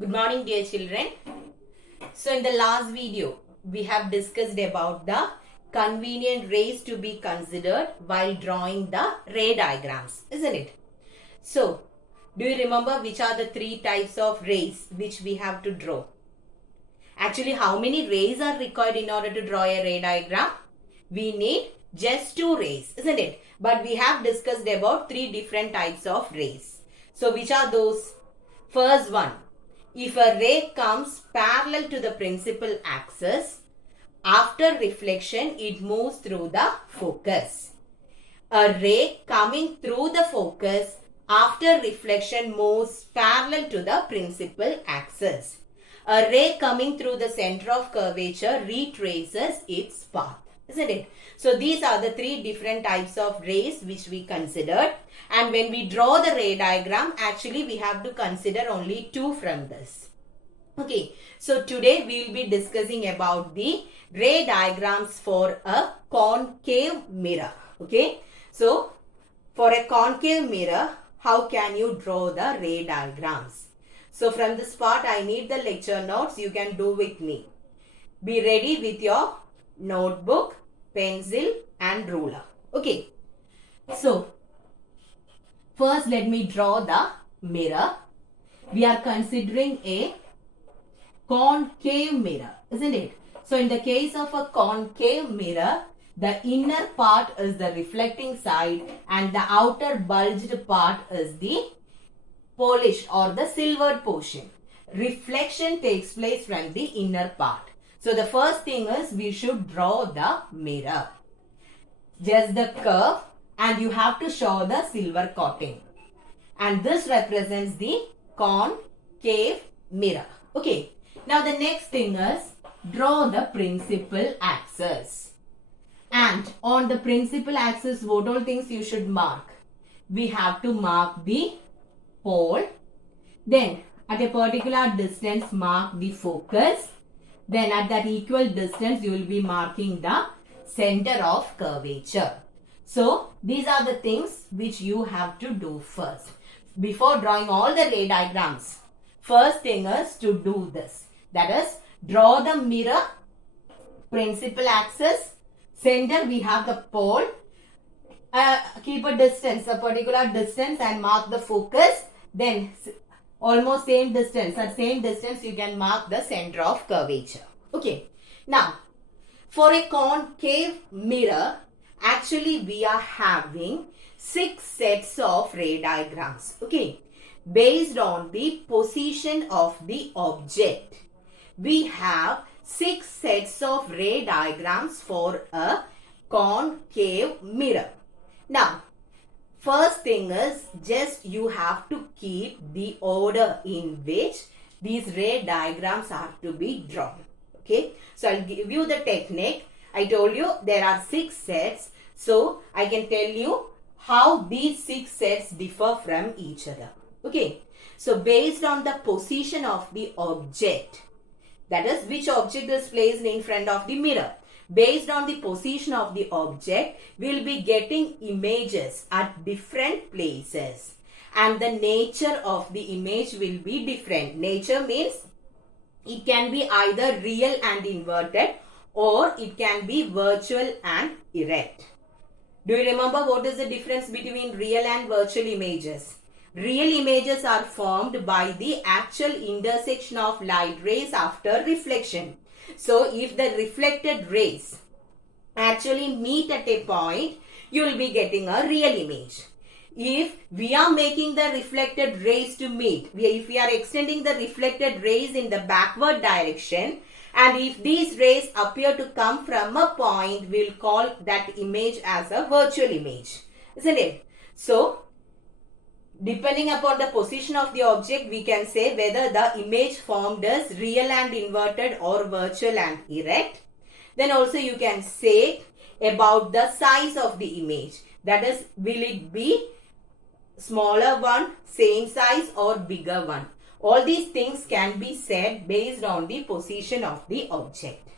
Good morning, dear children. So in the last video, we have discussed about the convenient rays to be considered while drawing the ray diagrams, isn't it? So, do you remember which are the three types of rays which we have to draw? Actually, how many rays are required in order to draw a ray diagram? We need just 2 rays, isn't it? But we have discussed about 3 different types of rays. So, which are those? First one, if a ray comes parallel to the principal axis, after reflection, it moves through the focus. A ray coming through the focus after reflection moves parallel to the principal axis. A ray coming through the center of curvature retraces its path, isn't it? So these are the 3 different types of rays which we considered, and when we draw the ray diagram, actually we have to consider only 2 from this. Okay, so today we will be discussing about the ray diagrams for a concave mirror. Okay, so for a concave mirror, how can you draw the ray diagrams? So from this part, I need the lecture notes. You can do with me. Be ready with your notebook, pencil and ruler. Okay. So first let me draw the mirror. We are considering a concave mirror, isn't it? So in the case of a concave mirror, the inner part is the reflecting side and the outer bulged part is the polished or the silvered portion. Reflection takes place from the inner part. So the first thing is we should draw the mirror. Just the curve, and you have to show the silver coating. And this represents the concave mirror. Okay. Now the next thing is draw the principal axis. And on the principal axis, what all things you should mark? We have to mark the pole. Then at a particular distance, mark the focus. Then at that equal distance, you will be marking the center of curvature. So these are the things which you have to do first. Before drawing all the ray diagrams, first thing is to do this. That is, draw the mirror, principal axis, center we have the pole, keep a distance, a particular distance and mark the focus. Then almost same distance, at same distance you can mark the center of curvature. Okay. Now, for a concave mirror, actually we are having 6 sets of ray diagrams. Okay. Based on the position of the object, we have 6 sets of ray diagrams for a concave mirror. Now, first thing is just you have to keep the order in which these ray diagrams are to be drawn. Okay. So, I'll give you the technique. I told you there are 6 sets. So, I can tell you how these 6 sets differ from each other. Okay. So, based on the position of the object, that is, which object is placed in front of the mirror. Based on the position of the object, we will be getting images at different places. And the nature of the image will be different. Nature means it can be either real and inverted or it can be virtual and erect. Do you remember what is the difference between real and virtual images? Real images are formed by the actual intersection of light rays after reflection. So, if the reflected rays actually meet at a point, you will be getting a real image. If we are making the reflected rays to meet, if we are extending the reflected rays in the backward direction, and if these rays appear to come from a point, we will call that image as a virtual image. Isn't it? So, depending upon the position of the object, we can say whether the image formed is real and inverted or virtual and erect. Then also you can say about the size of the image. That is, will it be smaller one, same size or bigger one. All these things can be said based on the position of the object.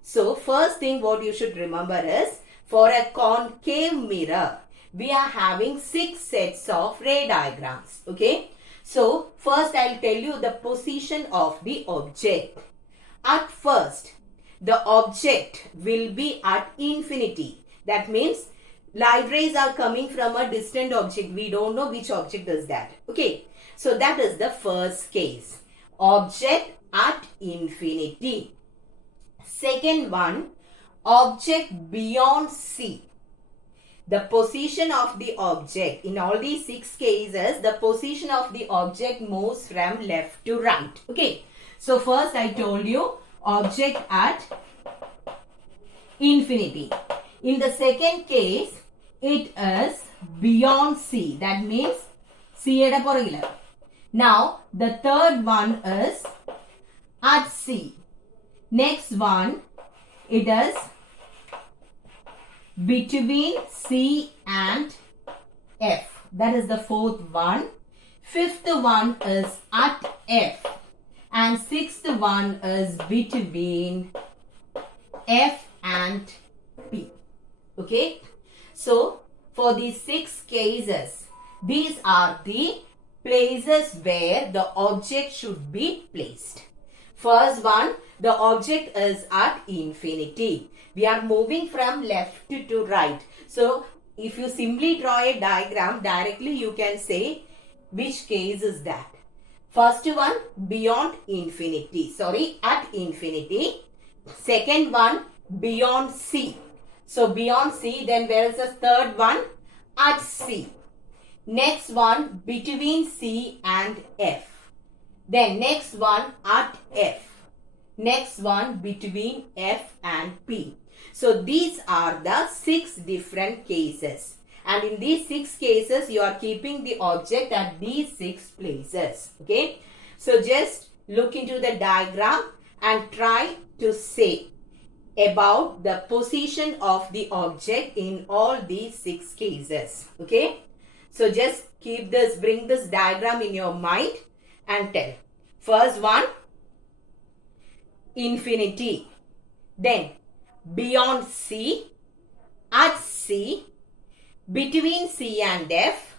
So first thing what you should remember is, for a concave mirror, we are having 6 sets of ray diagrams. Okay. So first I'll tell you the position of the object. At first, the object will be at infinity. That means light rays are coming from a distant object. We don't know which object is that. Okay. So that is the first case. Object at infinity. Second one, object beyond C. The position of the object, in all these 6 cases, the position of the object moves from left to right. Okay. So first I told you object at infinity. In the second case, it is beyond C. That means C ede poragile. Now the third one is at C. Next one, it is between C and F. That is the fourth one. Fifth one is at F. And sixth one is between F and P. Okay. So, for these 6 cases, these are the places where the object should be placed. First one, the object is at infinity. We are moving from left to right. So, if you simply draw a diagram, directly you can say which case is that. First one, beyond infinity. Sorry, at infinity. Second one, beyond C. So, beyond C, then where is the third one? At C. Next one, between C and F. Then next one, at F. Next one, between F and P. So, these are the 6 different cases. And in these 6 cases, you are keeping the object at these 6 places. Okay. So, just look into the diagram and try to say about the position of the object in all these 6 cases. Okay. So, just keep this, bring this diagram in your mind and tell. First one, infinity. Then, beyond C, at C, between C and F,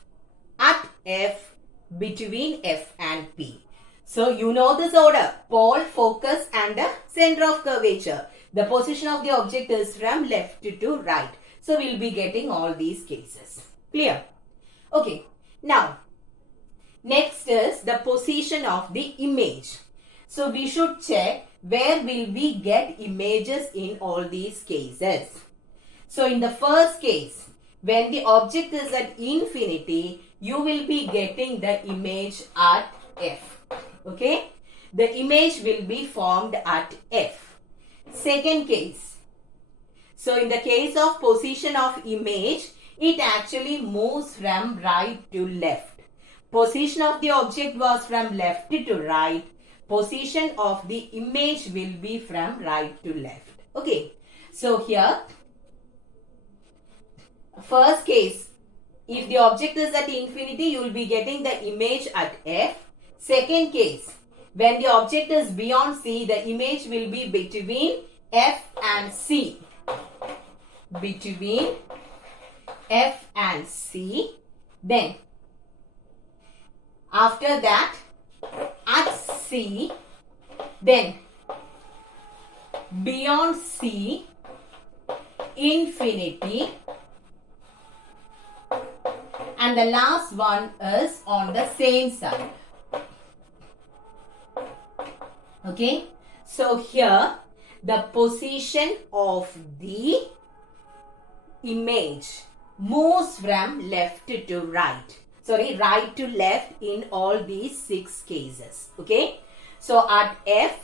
at F, between F and P. So, you know this order. Pole, focus and the center of curvature. The position of the object is from left to right. So, we will be getting all these cases. Clear? Okay. Now, next is the position of the image. So, we should check where will we get images in all these cases. So, in the first case, when the object is at infinity, you will be getting the image at F. Okay? The image will be formed at F. Second case. So, in the case of position of image, it actually moves from right to left. Position of the object was from left to right. Position of the image will be from right to left. Okay. So, here, first case, if the object is at infinity, you will be getting the image at F. Second case, when the object is beyond C, the image will be between F and C. Between F and C. Then, after that, at C, then beyond C, infinity, and the last one is on the same side. Okay. So, here the position of the image moves from left to right. Sorry, right to left in all these 6 cases. Okay. So, at F,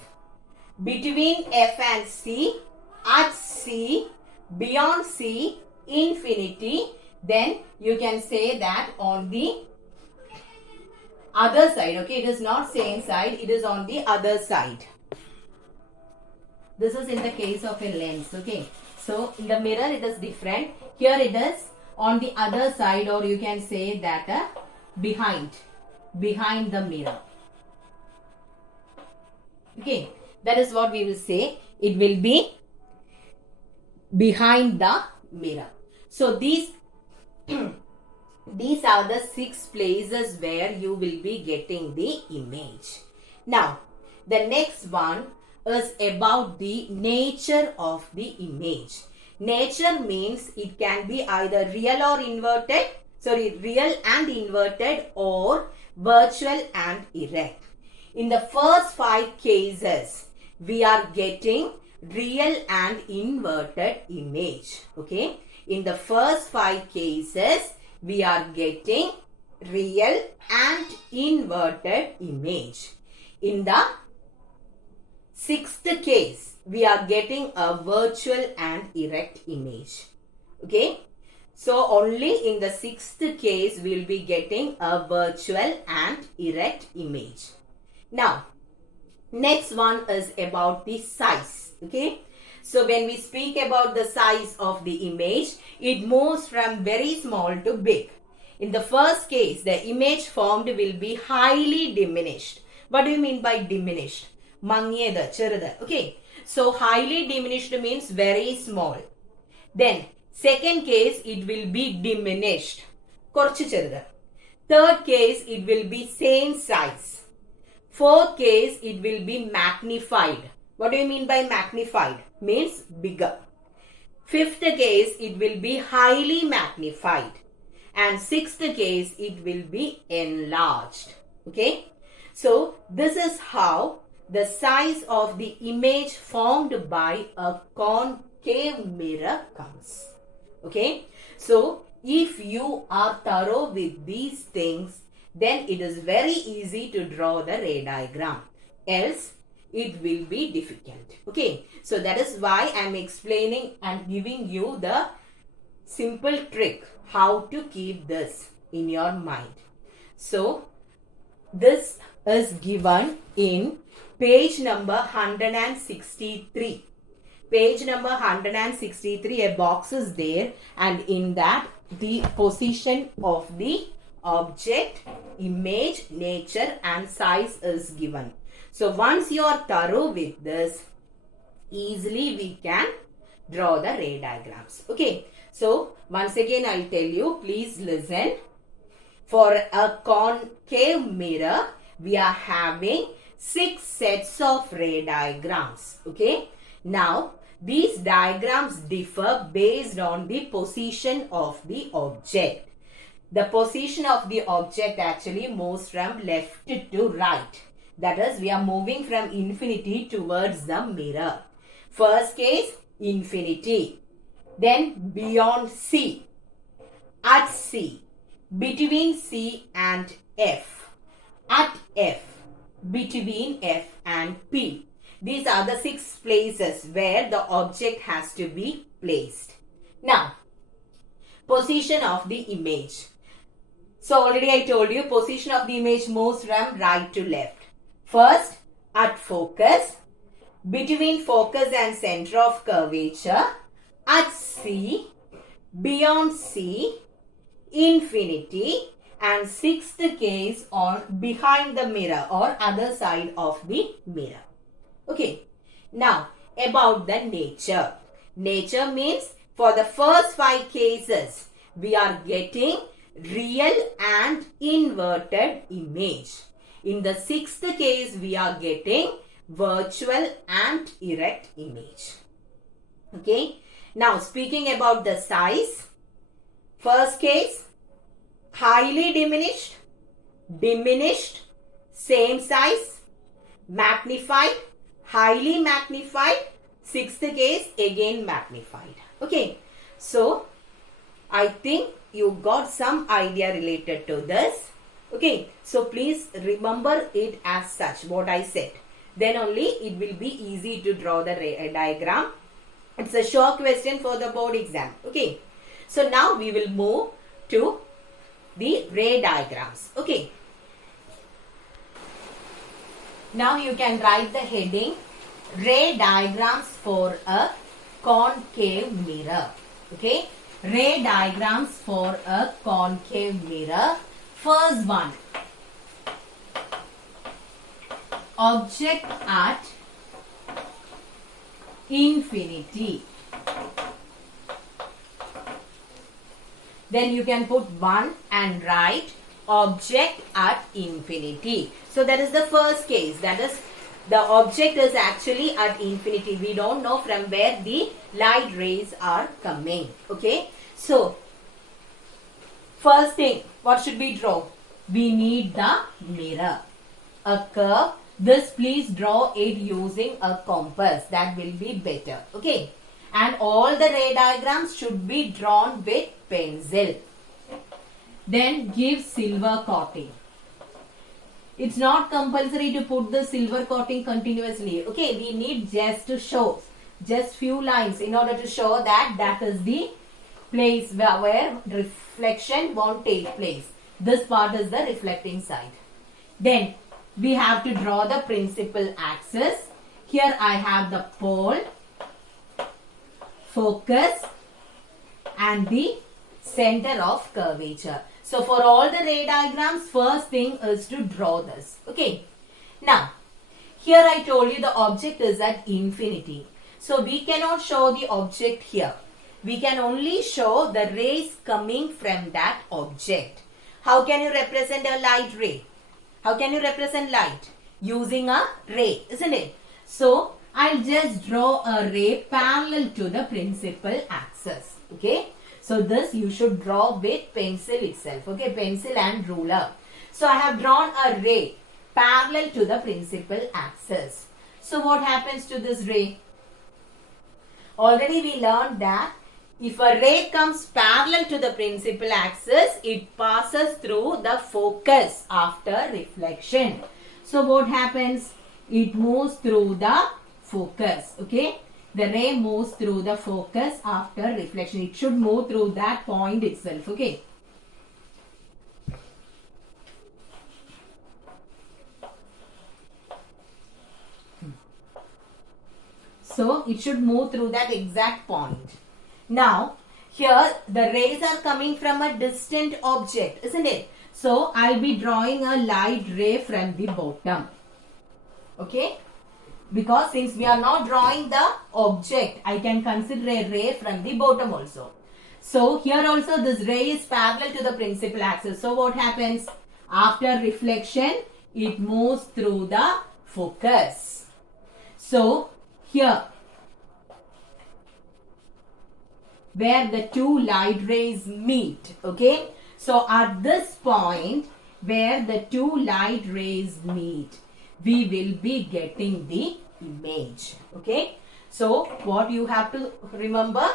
between F and C, at C, beyond C, infinity, then you can say that on the other side. Okay, it is not same side, it is on the other side. This is in the case of a lens. Okay, so in the mirror it is different. Here it is on the other side, or you can say that behind the mirror. Okay, that is what we will say. It will be behind the mirror. So these These are the 6 places where you will be getting the image. Now, the next one is about the nature of the image. Nature means it can be either real and inverted, or virtual and erect. In the first 5 cases, we are getting real and inverted image. Okay. In the first 5 cases, we are getting real and inverted image. In the 6th case, we are getting a virtual and erect image. Okay. So, only in the 6th case, we will be getting a virtual and erect image. Now, next one is about the size. Okay. So, when we speak about the size of the image, it moves from very small to big. In the first case, the image formed will be highly diminished. What do you mean by diminished? Mangiyada, cherada. Okay. So, highly diminished means very small. Then, second case, it will be diminished. Korchu cherada. Third case, it will be same size. Fourth case, it will be magnified. What do you mean by magnified? Means bigger. Fifth case, it will be highly magnified. And sixth case, it will be enlarged. Okay. So, this is how the size of the image formed by a concave mirror comes. Okay. So, if you are thorough with these things, then it is very easy to draw the ray diagram. Else, it will be difficult. Okay. So, that is why I am explaining and giving you the simple trick how to keep this in your mind. So, this is given in page number 163. Page number 163, a box is there, and in that the position of the object, image, nature and size is given. So, once you are thorough with this, easily we can draw the ray diagrams. Okay. So, once again I will tell you, please listen. For a concave mirror, we are having 6 sets of ray diagrams. Okay. Now, these diagrams differ based on the position of the object. The position of the object actually moves from left to right. That is, we are moving from infinity towards the mirror. First case, infinity. Then beyond C, at C, between C and F, at F, between F and P. These are the 6 places where the object has to be placed. Now, position of the image. So, already I told you, position of the image moves from right to left. First, at focus, between focus and center of curvature, at C, beyond C, infinity, and 6th case on behind the mirror or other side of the mirror. Okay. Now, about the nature. Nature means for the first 5 cases, we are getting real and inverted image. In the 6th case, we are getting virtual and erect image. Okay. Now, speaking about the size, first case, highly diminished, diminished, same size, magnified, highly magnified, 6th case, again magnified. Okay. So, I think you got some idea related to this. Okay. So, please remember it as such, what I said. Then only it will be easy to draw the diagram. It's a short question for the board exam. Okay. So, now we will move to the ray diagrams. Okay. Now, you can write the heading, ray diagrams for a concave mirror. Okay. Ray diagrams for a concave mirror. First one, object at infinity. then you can put 1 and write object at infinity. So that is the first case. That is, the object is actually at infinity. We don't know from where the light rays are coming. Okay. So first thing, what should we draw? We need the mirror. A curve. This please draw it using a compass. That will be better. Okay. And all the ray diagrams should be drawn with pencil. Then give silver coating. It's not compulsory to put the silver coating continuously. Okay, we need just to show just few lines in order to show that that is the place where reflection won't take place. This part is the reflecting side. Then we have to draw the principal axis. Here I have the pole, focus and the center of curvature. So for all the ray diagrams, first thing is to draw this. Okay. Now, here I told you the object is at infinity. So we cannot show the object here. We can only show the rays coming from that object. How can you represent a light ray? How can you represent light? Using a ray, isn't it? So I'll just draw a ray parallel to the principal axis. Okay. So this you should draw with pencil itself. Okay, pencil and ruler. So I have drawn a ray parallel to the principal axis. So what happens to this ray? Already we learned that if a ray comes parallel to the principal axis, it passes through the focus after reflection. So what happens? It moves through the focus. Okay. The ray moves through the focus after reflection. It should move through that point itself. Okay. So it should move through that exact point. Now, here the rays are coming from a distant object, isn't it? So I'll be drawing a light ray from the bottom. Okay. Because since we are not drawing the object, I can consider a ray from the bottom also. So here also this ray is parallel to the principal axis. So what happens? After reflection, it moves through the focus. So here, where the two light rays meet, okay? So at this point, where the two light rays meet, we will be getting the image. Okay. So what you have to remember,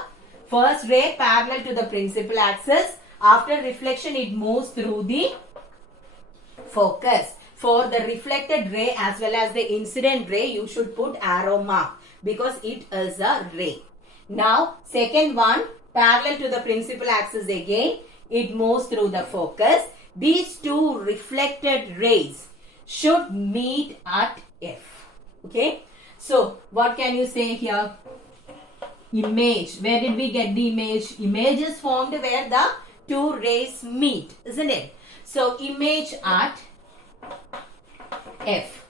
first ray parallel to the principal axis. After reflection, it moves through the focus. For the reflected ray as well as the incident ray, you should put arrow mark because it is a ray. Now second one, parallel to the principal axis again, it moves through the focus. These two reflected rays should meet at F. Okay. So what can you say here? Image. Where did we get the image? Image is formed where the two rays meet, isn't it? So image at F.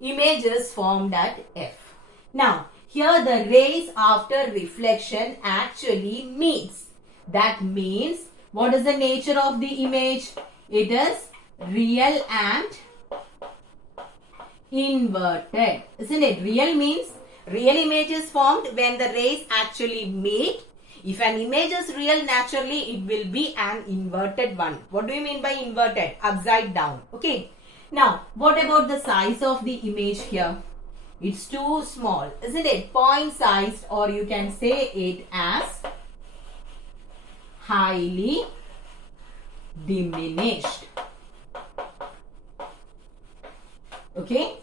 Image is formed at F. Now here the rays after reflection actually meets. That means what is the nature of the image? It is real and inverted, isn't it? Real means real image is formed when the rays actually meet. If an image is real, naturally it will be an inverted one. What do you mean by inverted? Upside down. Okay. Now, what about the size of the image here? It's too small, isn't it? Point sized, or you can say it as highly diminished. Okay.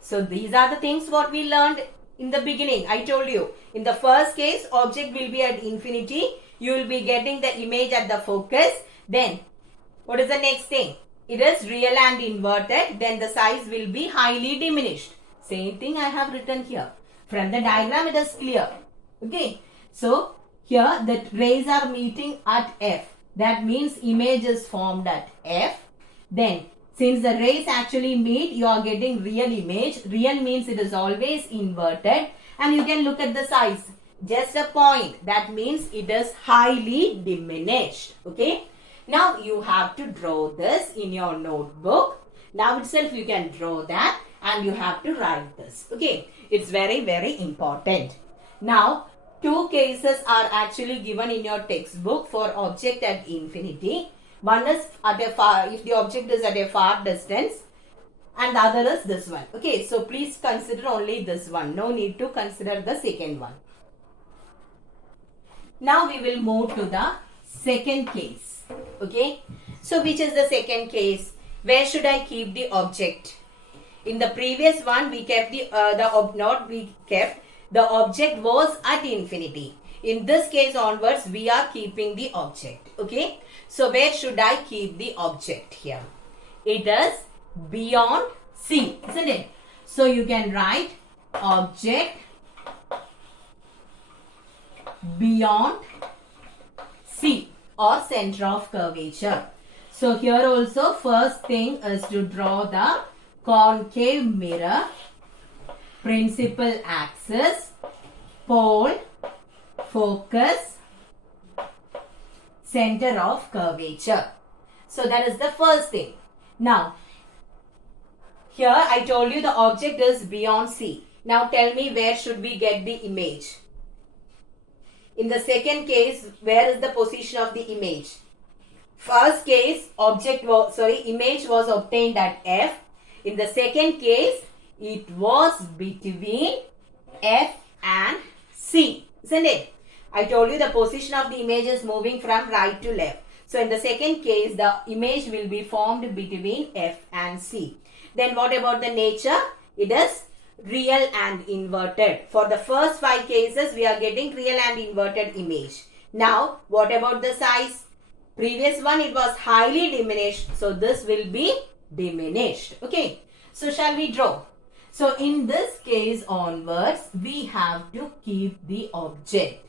So these are the things what we learned in the beginning. I told you in the first case, object will be at infinity. You will be getting the image at the focus. Then what is the next thing? It is real and inverted. Then the size will be highly diminished. Same thing I have written here. From the diagram it is clear. Okay. So here the rays are meeting at F. That means image is formed at F. Then since the rays actually meet, you are getting real image. Real means it is always inverted. And you can look at the size. Just a point. That means it is highly diminished. Okay. Now you have to draw this in your notebook. Now itself you can draw that and you have to write this. Okay. It's very, very important. Now, two cases are actually given in your textbook for object at infinity. One is at a far, if the object is at a far distance, and the other is this one. Okay, so please consider only this one. No need to consider the second one. Now we will move to the second case. Okay, so which is the second case? Where should I keep the object? In the previous one, we kept the object was at infinity. In this case onwards, we are keeping the object. Okay. So where should I keep the object here? It is beyond C, isn't it? So you can write object beyond C or center of curvature. So here also first thing is to draw the concave mirror, principal axis, pole, focus, center of curvature. So that is the first thing. Now, here I told you the object is beyond C. Now tell me where should we get the image? In the second case, where is the position of the image? First case, image was obtained at F. In the second case, it was between F and C, isn't it? I told you the position of the image is moving from right to left. So in the second case, the image will be formed between F and C. Then what about the nature? It is real and inverted. For the first 5 cases, we are getting real and inverted image. Now, what about the size? Previous one, it was highly diminished. So this will be diminished. Okay. So shall we draw? So in this case onwards, we have to keep the object.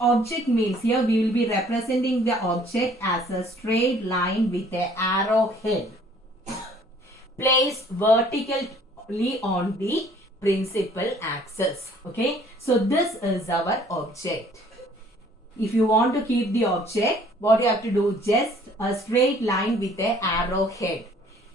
Object means here we will be representing the object as a straight line with an arrow head placed vertically on the principal axis. Okay. So this is our object. If you want to keep the object, what you have to do? Just a straight line with an arrow head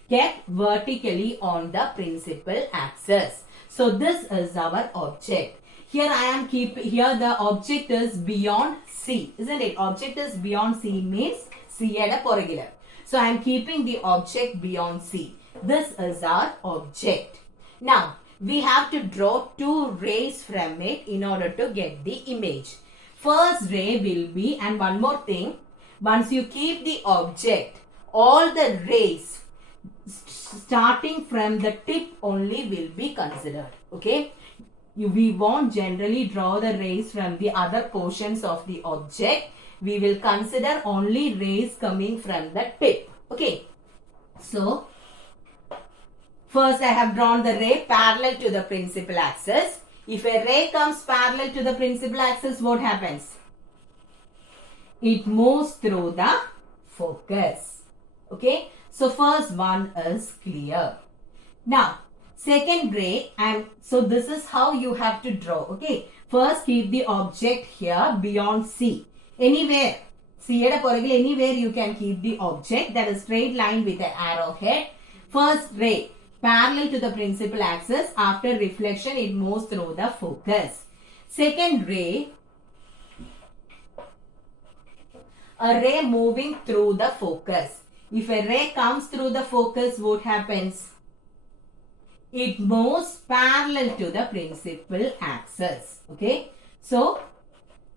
kept vertically on the principal axis. So this is our object. Here I am here the object is beyond C, isn't it? Object is beyond C means C at a poragula. So I am keeping the object beyond C. This is our object. Now we have to draw 2 rays from it in order to get the image. First ray will be, and one more thing, once you keep the object, all the rays starting from the tip only will be considered. Okay. We won't generally draw the rays from the other portions of the object. We will consider only rays coming from the tip. Okay. So, first I have drawn the ray parallel to the principal axis. If a ray comes parallel to the principal axis, what happens? It moves through the focus. Okay. So first one is clear. Now, second ray, and so this is how you have to draw. Okay. First keep the object here beyond C. Anywhere. C at a poragula, anywhere you can keep the object. That is straight line with an arrow head. First ray parallel to the principal axis. After reflection, it moves through the focus. Second ray, a ray moving through the focus. If a ray comes through the focus, what happens? It moves parallel to the principal axis. Okay. So,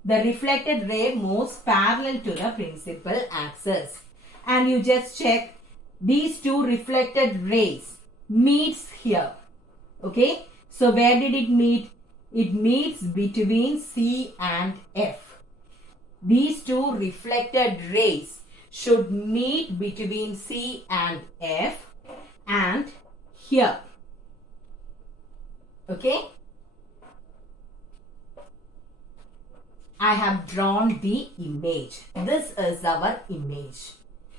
the reflected ray moves parallel to the principal axis. And you just check these 2 reflected rays meets here. Okay. So, where did it meet? It meets between C and F. These 2 reflected rays should meet between C and F and here. Okay. I have drawn the image. This is our image.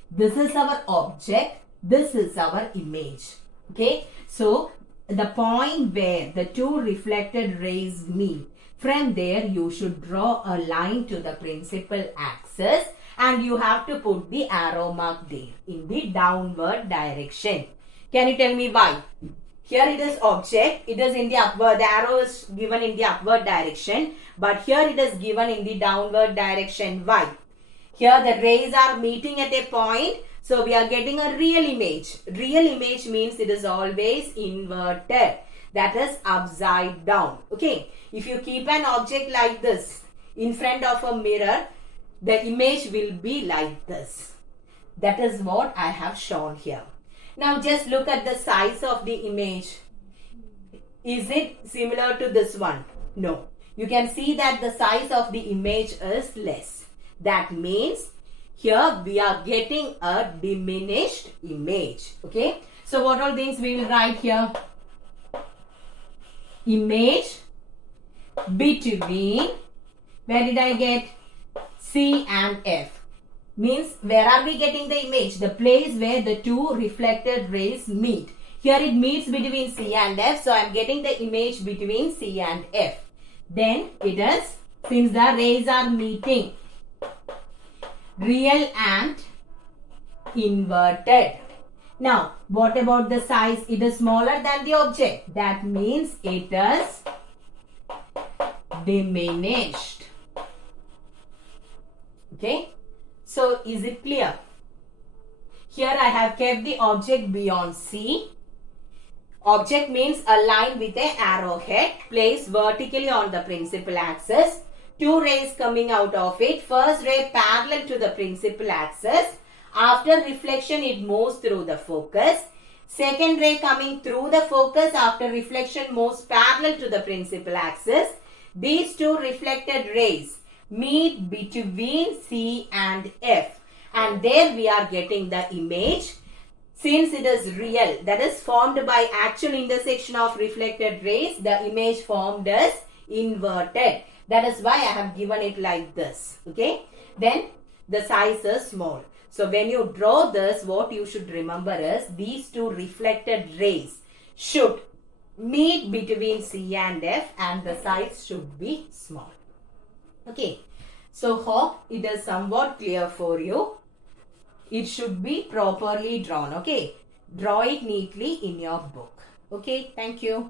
This is our object. This is our image. Okay. So, the point where the 2 reflected rays meet, From there, you should draw a line to the principal axis and you have to put the arrow mark there in the downward direction. Can you tell me why? Here it is object, it is in the upward, the arrow is given in the upward direction, but here it is given in the downward direction. Why? Here the rays are meeting at a point, so we are getting a real image. Real image means it is always inverted, that is upside down. Okay, if you keep an object like this in front of a mirror, the image will be like this. That is what I have shown here. Now just look at the size of the image. Is it similar to this one? No. You can see that the size of the image is less. That means here we are getting a diminished image. Okay. So what all things we will write here? Image between, where did I get? C and F. Means where are we getting the image? The place where the two reflected rays meet. Here it meets between C and F. So I am getting the image between C and F. Then it is, since the rays are meeting, real and inverted. Now what about the size? It is smaller than the object. That means it is diminished. Okay. So is it clear? Here I have kept the object beyond C. Object means a line with an arrowhead placed vertically on the principal axis. Two rays coming out of it. First ray parallel to the principal axis. After reflection it moves through the focus. Second ray coming through the focus. After reflection moves parallel to the principal axis. These two reflected rays meet between C and F, and there we are getting the image. Since it is real, that is formed by actual intersection of reflected rays, the image formed is inverted. That is why I have given it like this. Okay, then the size is small. So when you draw this, what you should remember is these two reflected rays should meet between C and F and the size should be small. Okay, so hope it is somewhat clear for you. It should be properly drawn. Okay, draw it neatly in your book. Okay, thank you.